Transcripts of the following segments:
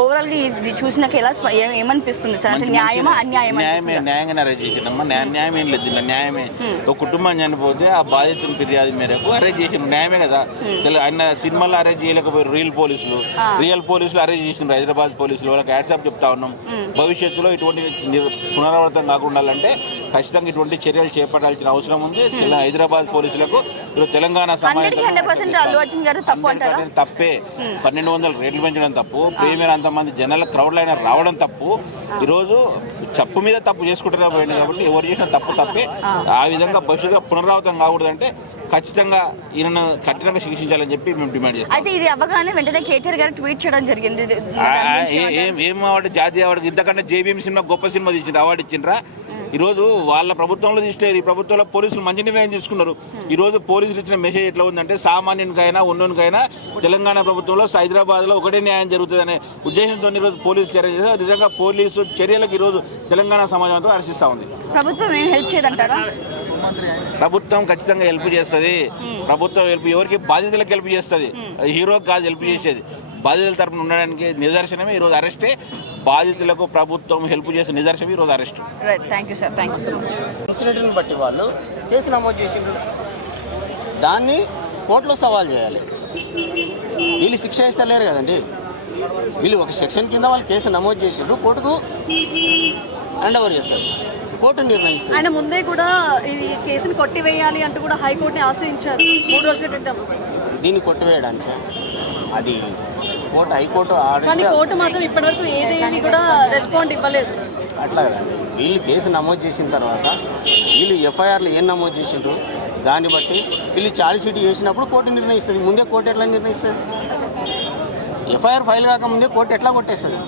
ఓవరాల్గా ఇది చూసినాక ఎలా ఏమనిపిస్తుంది సార్? అంటే న్యాయమా అన్యాయమా? న్యాయంగానే అరెస్ట్ చేసినమ్మా. న్యాయం ఏం లేదు, న్యాయమే. ఒక కుటుంబం చనిపోతే ఆ బాధితుల ఫిర్యాదు మేరకు అరెస్ట్ చేసిన న్యాయమే కదా. ఆయన సినిమాలో అరెస్ట్ చేయలేకపోయారు రియల్ పోలీసులు అరెస్ట్ చేసినారు. హైదరాబాద్ పోలీసులు వాళ్ళకి హ్యాట్సాప్ చెప్తా ఉన్నాం. భవిష్యత్తులో ఇటువంటి పునరావృతం కాకుండా ఖచ్చితంగా ఇటువంటి చర్యలు చేపట్టాల్సిన అవసరం ఉంది. హైదరాబాద్ పోలీసులకు తెలంగాణ తప్పే. 1200 రేట్లు పెంచడం తప్పు. ప్రీమియర్ అంతమంది జనాల క్రౌడ్ లైన్ రావడం తప్పు. ఈరోజు తప్పు మీద తప్పు చేసుకుంటున్నా పోయింది కాబట్టి ఎవరు చేసిన తప్పే. ఆ విధంగా భవిష్యత్తులో పునరావృతం కాకూడదంటే ఖచ్చితంగా ఈయనను కఠినంగా శిక్షించాలని చెప్పి మేము డిమాండ్ చేస్తాం. అయితే ఇది అవ్వగానే వెంటనే కేటీఆర్ గారు ట్వీట్ చేయడం జరిగింది. ఏం అవార్డు? జాతీయ అవార్డు. ఇంతకంటే జేబీఎం సినిమా గొప్ప సినిమా తీసిండ్రు, అవార్డు ఇచ్చిండ్రా? ఈరోజు వాళ్ళ ప్రభుత్వంలో తీసుకోరు. ఈ ప్రభుత్వంలో పోలీసులు మంచి నిర్ణయం తీసుకున్నారు. ఈరోజు పోలీసులు ఇచ్చిన మెసేజ్ ఎట్లా ఉందంటే సామాన్యునికైనా ఉన్నోనికైనా తెలంగాణ ప్రభుత్వంలో హైదరాబాద్లో ఒకటే న్యాయం జరుగుతుంది అనే ఉద్దేశంతో ఈరోజు పోలీసులు చర్య చేశారు. నిజంగా పోలీసు చర్యలకు ఈరోజు తెలంగాణ సమాజంతో హర్షిస్తూ ఉంది. ప్రభుత్వం ఏం హెల్ప్ చేయదంటారా? ప్రభుత్వం ఖచ్చితంగా హెల్ప్ చేస్తుంది. ప్రభుత్వం హెల్ప్ ఎవరికి బాధితులకు హెల్ప్ చేస్తుంది, హీరోకి కాదు హెల్ప్ చేసేది. బాధితుల తరపున ఉండడానికి నిదర్శనమే ఈరోజు అరెస్టే. బాధితులకు ప్రభుత్వం హెల్ప్ చేసే నిదర్శనం ఈరోజు అరెస్ట్. ఇన్సిడెంట్ని బట్టి వాళ్ళు కేసు నమోదు చేసిండ్రు, దాన్ని కోర్టులో సవాల్ చేయాలి. వీళ్ళు శిక్ష ఇస్తలేరు కదండి. వీళ్ళు ఒక సెక్షన్ కింద వాళ్ళు కేసు నమోదు చేసిండ్రు, కోర్టుకు హ్యాండ్ ఓవర్ చేస్తారు, కోర్టు నిర్ణయిస్తారు. ఆయన ముందే కూడా ఈ కేసును కొట్టివేయాలి అంటూ కూడా హైకోర్టుని ఆశ్రయించారు 3 రోజుల క్రితం. దీన్ని కొట్టివేయడానికి అది హైకోర్టు కానీ కోర్టు మాత్రం ఇప్పటివరకు ఏదేమి కూడా రెస్పాండ్ ఇవ్వలేదు. అట్లా కదండి. వీళ్ళు కేసు నమోదు చేసిన తర్వాత వీళ్ళు ఎఫ్ఐఆర్లు ఏం నమోదు చేసిండ్రు దాన్ని బట్టి వీళ్ళు ఛార్జ్ షీట్ చేసినప్పుడు కోర్టు నిర్ణయిస్తుంది. ముందే కోర్టు ఎట్లా నిర్ణయిస్తుంది? ఎఫ్ఐఆర్ ఫైల్ కాకముందే కోర్టు ఎట్లా కొట్టేస్తుంది?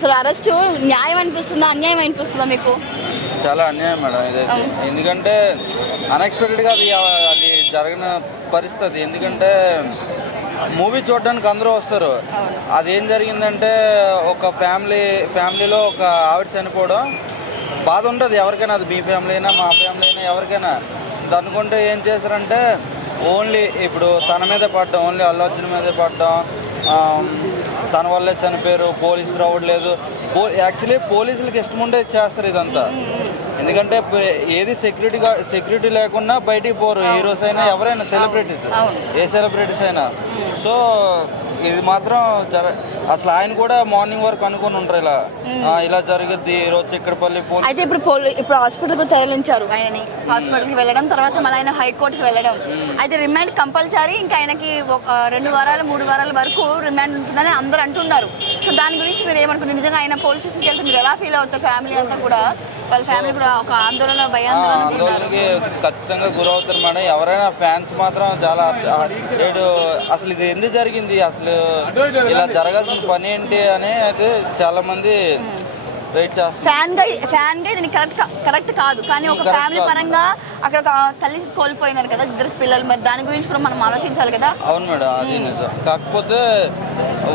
అసలు అరెస్ట్ న్యాయం అనిపిస్తుందా అన్యాయం అనిపిస్తుందా మీకు? చాలా అన్యాయం మేడం ఇది. ఎందుకంటే అన్ఎక్స్పెక్టెడ్గా అది జరిగిన పరిస్థితి. ఎందుకంటే మూవీ చూడడానికి అందరూ వస్తారు. అదేం జరిగిందంటే ఒక ఫ్యామిలీలో ఒక ఆవిడ చనిపోవడం బాధ ఉంటుంది ఎవరికైనా. అది మీ ఫ్యామిలీ అయినా మా ఫ్యామిలీ అయినా ఎవరికైనా. అనుకుంటే ఏం చేశారంటే ఓన్లీ ఇప్పుడు తన మీదే పడ్డం, ఓన్లీ అల్లు అర్జున్ మీదే పడ్డం, తన వల్లే చనిపోయారు, పోలీసులు రావట్లేదు. యాక్చువల్లీ పోలీసులకి ఇష్టం ఉండే చేస్తారు ఇదంతా. ఎందుకంటే ఏది సెక్యూరిటీ లేకుండా బయటికి పోరు. హీరోస్ అయినా ఎవరైనా సెలబ్రిటీస్, ఏ సెలబ్రిటీస్ అయినా. సో ఇది మాత్రం అసలు ఆయన కూడా మార్నింగ్ వరకు అనుకుని ఉంటారు ఇలా జరుగుద్ది ఈరోజు చిక్కడపల్లి. అయితే ఇప్పుడు హాస్పిటల్కి తరలించారు ఆయనని. హాస్పిటల్కి వెళ్ళడం తర్వాత మళ్ళీ ఆయన హైకోర్టుకి వెళ్ళడం. అయితే రిమాండ్ కంపల్సరీ. ఇంకా ఆయనకి 2 వారాలు 3 వారాల వరకు రిమాండ్ ఉంటుందని అందరూ అంటున్నారు. సో దాని గురించి మీరు ఏమనుకుంటున్నారు? నిజంగా ఆయన పోలీస్ స్టేషన్కి వెళ్తే మీరు ఎలా ఫీల్ అవుతారు? ఫ్యామిలీ అంతా కూడా, వాళ్ళ ఫ్యామిలీ కూడా ఒక ఆందోళనకి ఖచ్చితంగా గురవుతారు మేడం. ఎవరైనా ఫ్యాన్స్ మాత్రం చాలా అసలు ఇది ఎందుకు జరిగింది, అసలు ఇలా జరగాల్సిన పని ఏంటి అని అయితే చాలా మంది వెయిట్ చేస్తారు. ఫ్యాన్ గా ఇది కరెక్ట్ కాదు, కానీ ఒక ఫ్యామిలీ పరంగా అక్కడ ఒక తల్లి కోల్పోయినారు కదా, 2 పిల్లలు. మరి దాని గురించి కూడా మనం ఆలోచించాలి కదా. అవును మేడం, అది నిజం. కాకపోతే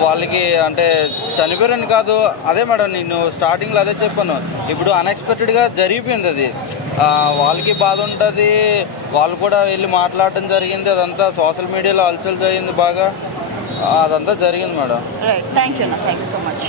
వాళ్ళకి అంటే చనిపోయారని కాదు. అదే మేడం నేను స్టార్టింగ్లో అదే చెప్పాను. ఇప్పుడు అన్ఎక్స్పెక్టెడ్గా జరిగిపోయింది అది. వాళ్ళకి బాధ ఉంటుంది. వాళ్ళు కూడా వెళ్ళి మాట్లాడటం జరిగింది. అదంతా సోషల్ మీడియాలో అలసలు జరిగింది బాగా. అదంతా జరిగింది madam. Thank you so much.